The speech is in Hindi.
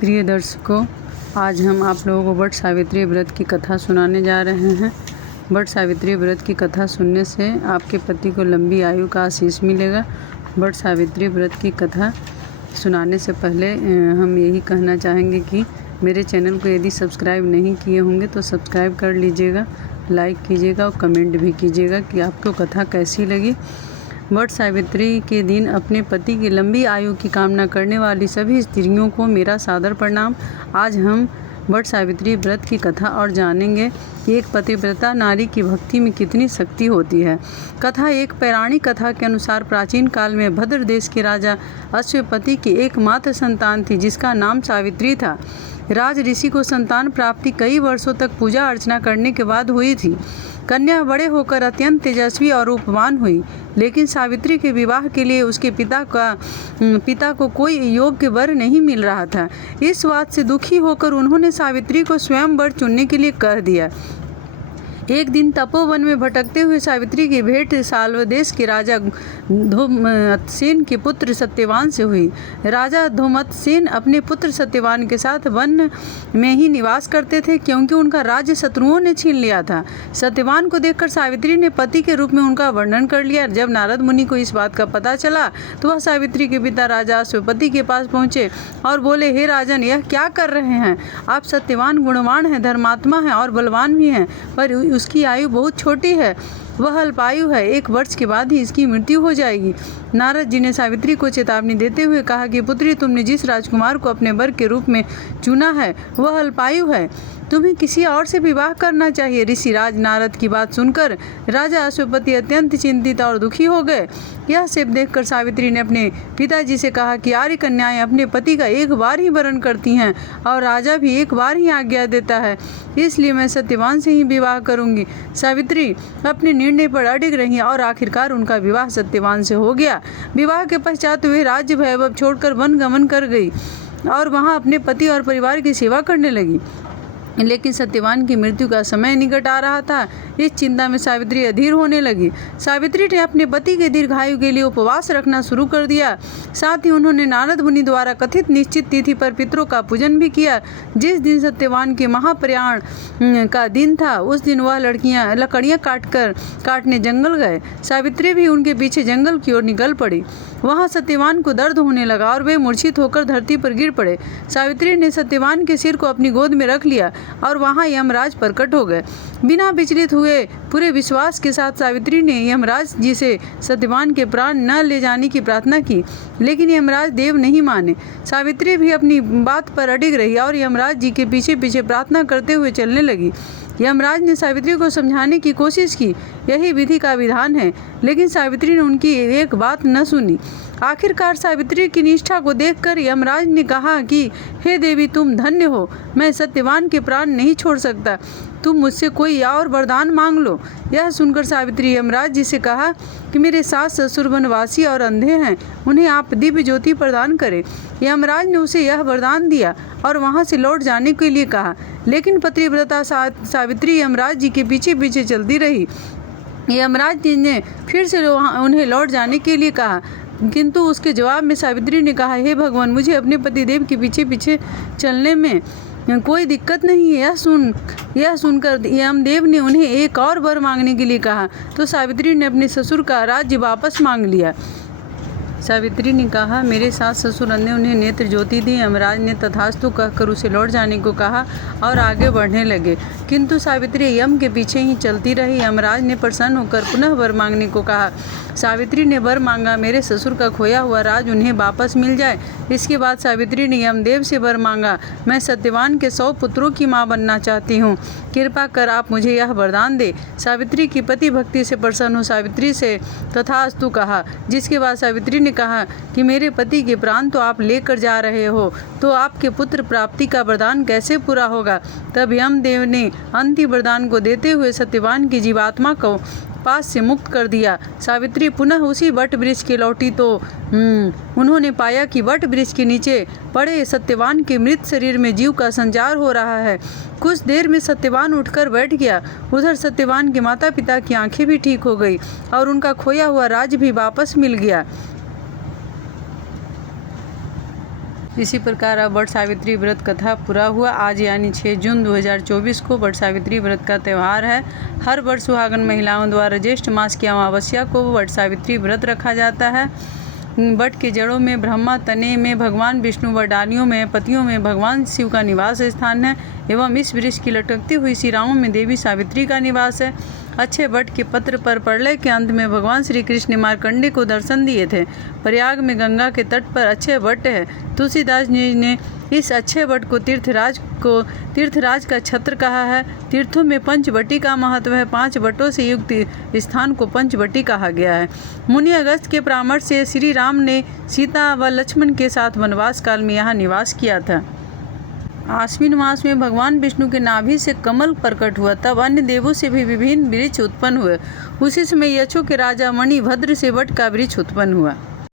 प्रिय दर्शकों, आज हम आप लोगों को वट सावित्री व्रत की कथा सुनाने जा रहे हैं। वट सावित्री व्रत की कथा सुनने से आपके पति को लंबी आयु का आशीष मिलेगा। वट सावित्री व्रत की कथा सुनाने से पहले हम यही कहना चाहेंगे कि मेरे चैनल को यदि सब्सक्राइब नहीं किए होंगे तो सब्सक्राइब कर लीजिएगा, लाइक कीजिएगा और कमेंट भी कीजिएगा कि आपको कथा कैसी लगी। वट सावित्री के दिन अपने पति की लंबी आयु की कामना करने वाली सभी स्त्रियों को मेरा सादर प्रणाम। आज हम वट सावित्री व्रत की कथा और जानेंगे कि एक पतिव्रता नारी की भक्ति में कितनी शक्ति होती है। कथा एक पौराणिक कथा के अनुसार प्राचीन काल में भद्र देश के राजा अश्वपति की एकमात्र संतान थी जिसका नाम सावित्री था। राज ऋषि को संतान प्राप्ति कई वर्षों तक पूजा अर्चना करने के बाद हुई थी। कन्या बड़े होकर अत्यंत तेजस्वी और रूपवान हुई, लेकिन सावित्री के विवाह के लिए उसके पिता को कोई योग्य वर नहीं मिल रहा था। इस बात से दुखी होकर उन्होंने सावित्री को स्वयं वर चुनने के लिए कह दिया। एक दिन तपोवन में भटकते हुए सावित्री की भेंट साल्व देश के राजा धूमत्सेन के पुत्र सत्यवान से हुई। राजा धूमत्सेन अपने पुत्र सत्यवान के साथ वन में ही निवास करते थे क्योंकि उनका राज्य शत्रुओं ने छीन लिया था। सत्यवान को देखकर सावित्री ने पति के रूप में उनका वर्णन कर लिया। जब नारद मुनि को इस बात का पता चला तो वह सावित्री के पिता राजा अश्वपति के पास पहुँचे और बोले, हे राजन, यह क्या कर रहे हैं? आप सत्यवान गुणवान हैं, धर्मात्मा हैं और बलवान भी हैं, पर उसकी आयु बहुत छोटी है। वह अल्पायु है, 1 वर्ष के बाद ही इसकी मृत्यु हो जाएगी। नारद जी ने सावित्री को चेतावनी देते हुए कहा कि पुत्री, तुमने जिस राजकुमार को अपने वर के रूप में चुना है वह अल्पायु है, तुम्हें किसी और से विवाह करना चाहिए। ऋषिराज नारद की बात सुनकर राजा अश्वपति अत्यंत चिंतित और दुखी हो गए। यह सब देखकर सावित्री ने अपने पिताजी से कहा कि आर्य कन्याएं अपने पति का एक बार ही वरण करती हैं और राजा भी एक बार ही आज्ञा देता है, इसलिए मैं सत्यवान से ही विवाह करूंगी। सावित्री अपने निर्णय पर अडिग रही और आखिरकार उनका विवाह सत्यवान से हो गया। विवाह के पश्चात वे राज्य वैभव छोड़कर वन गमन कर गई और वहां अपने पति और परिवार की सेवा करने लगी। लेकिन सत्यवान की मृत्यु का समय निकट आ रहा था। इस चिंता में सावित्री अधीर होने लगी। सावित्री ने अपने पति के दीर्घायु के लिए उपवास रखना शुरू कर दिया। साथ ही उन्होंने नारद मुनि द्वारा कथित निश्चित तिथि पर पितरों का पूजन भी किया। जिस दिन सत्यवान के महाप्रयाण का दिन था उस दिन वह लकड़ियाँ काटने जंगल गए। सावित्री भी उनके पीछे जंगल की ओर निकल पड़ी। वहाँ सत्यवान को दर्द होने लगा और वे मूर्छित होकर धरती पर गिर पड़े। सावित्री ने सत्यवान के सिर को अपनी गोद में रख लिया और वहाँ यमराज प्रकट हो गए। बिना विचलित हुए पूरे विश्वास के साथ सावित्री ने यमराज जी से सत्यवान के प्राण न ले जाने की प्रार्थना की, लेकिन यमराज देव नहीं माने। सावित्री भी अपनी बात पर अडिग रही और यमराज जी के पीछे पीछे प्रार्थना करते हुए चलने लगी। यमराज ने सावित्री को समझाने की कोशिश की, यही विधि का विधान है, लेकिन सावित्री ने उनकी एक बात न सुनी। आखिरकार सावित्री की निष्ठा को देखकर यमराज ने कहा कि हे देवी, तुम धन्य हो, मैं सत्यवान के प्राण नहीं छोड़ सकता, तुम मुझसे कोई और वरदान मांग लो। यह सुनकर सावित्री यमराज जी से कहा कि मेरे सास ससुर वनवासी और अंधे हैं, उन्हें आप दिव्य ज्योति प्रदान करें। यमराज ने उसे यह वरदान दिया और वहां से लौट जाने के लिए कहा, लेकिन पतिव्रता सावित्री यमराज जी के पीछे पीछे चलती रही। यमराज जी ने फिर से उन्हें लौट जाने के लिए कहा, किंतु उसके जवाब में सावित्री ने कहा, हे भगवान, मुझे अपने पतिदेव के पीछे पीछे चलने में कोई दिक्कत नहीं है। यह सुनकर यमदेव ने उन्हें एक और वर मांगने के लिए कहा तो सावित्री ने अपने ससुर का राज्य वापस मांग लिया। सावित्री ने कहा, मेरे सास ससुर ने उन्हें नेत्र ज्योति दी। यमराज ने तथास्तु कहकर उसे लौट जाने को कहा और आगे बढ़ने लगे, किंतु सावित्री यम के पीछे ही चलती रही। यमराज ने प्रसन्न होकर पुनः वर मांगने को कहा। सावित्री ने वर मांगा, मेरे ससुर का खोया हुआ राज उन्हें वापस मिल जाए। इसके बाद सावित्री ने यमदेव से वर मांगा, मैं सत्यवान के 100 पुत्रों की माँ बनना चाहती हूँ, कृपा कर आप मुझे यह वरदान दे। सावित्री की पति भक्ति से प्रसन्न हो सावित्री से तथास्तु कहा, जिसके बाद सावित्री ने कहा कि मेरे पति के प्राण तो आप लेकर जा रहे हो, तो आपके पुत्र प्राप्ति का वरदान कैसे पूरा होगा? तब यमदेव ने अंतिम वरदान को देते हुए सत्यवान की जीवात्मा को पास से मुक्त कर दिया। सावित्री पुनः उसी वट वृक्ष के लौटी तो उन्होंने पाया कि वट वृक्ष के नीचे पड़े सत्यवान के मृत शरीर में जीव का संचार हो रहा है। कुछ देर में सत्यवान उठकर बैठ गया। उधर सत्यवान के माता पिता की आंखें भी ठीक हो गई और उनका खोया हुआ राज भी वापस मिल गया। इसी प्रकार अब वट सावित्री व्रत कथा पूरा हुआ। आज यानी 6 जून 2024 को वट सावित्री व्रत का त्यौहार है। हर वर्ष सुहागन महिलाओं द्वारा ज्येष्ठ मास की अमावस्या को वट सावित्री व्रत रखा जाता है। वट के जड़ों में ब्रह्मा, तने में भगवान विष्णु व डालियों में पतियों में भगवान शिव का निवास स्थान है एवं इस वृक्ष की लटकती हुई शिराओं में देवी सावित्री का निवास है। अच्छे वट के पत्र पर प्रलय के अंत में भगवान श्री कृष्ण ने मार्कंडे को दर्शन दिए थे। प्रयाग में गंगा के तट पर अच्छे वट है। तुलसीदास जी ने इस अच्छे वट को तीर्थराज का छत्र कहा है। तीर्थों में पंचवटी का महत्व है। 5 वटों से युक्त स्थान को पंचवटी कहा गया है। मुनि अगस्त के परामर्श से श्री राम ने सीता व लक्ष्मण के साथ वनवास काल में यहाँ निवास किया था। आश्विन मास में भगवान विष्णु के नाभि से कमल प्रकट हुआ, तब अन्य देवों से भी विभिन्न वृक्ष उत्पन्न हुए। उसी समय यक्षों के राजा मणिभद्र से वट का वृक्ष उत्पन्न हुआ।